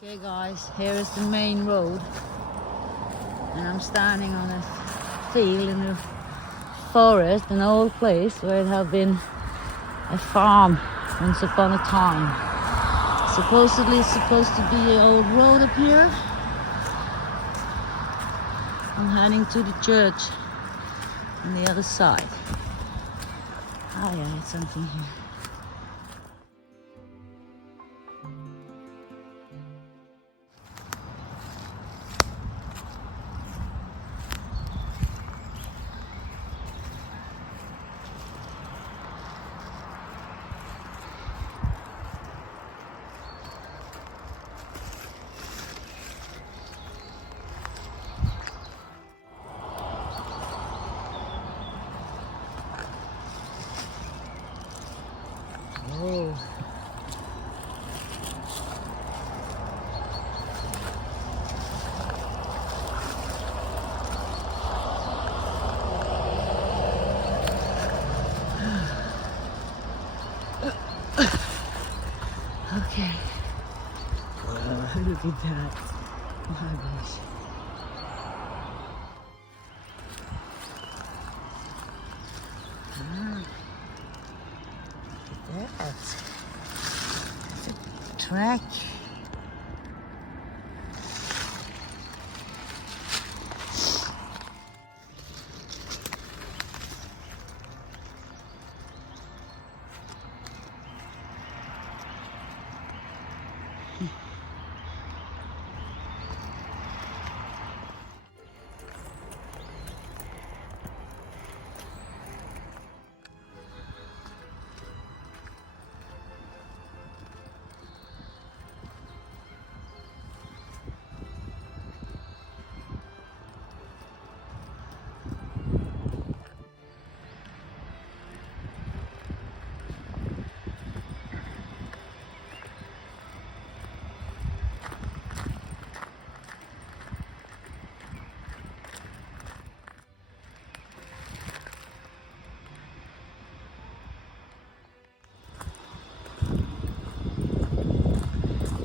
Okay guys, here is the main road and I'm standing on a field in the forest, an old place where it had been a farm once upon a time. Supposedly it's supposed to be an old road up here. I'm heading to the church on the other side. Oh yeah, it's something here. Oh. Okay. Look at that. My gosh. Look at that. It's a track.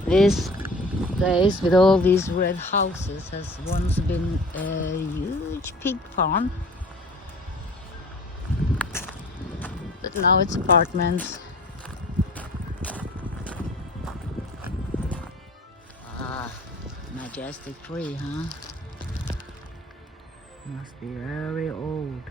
This place with all these red houses has once been a huge pig farm, but now it's apartments. Ah, majestic tree, huh? Must be very old.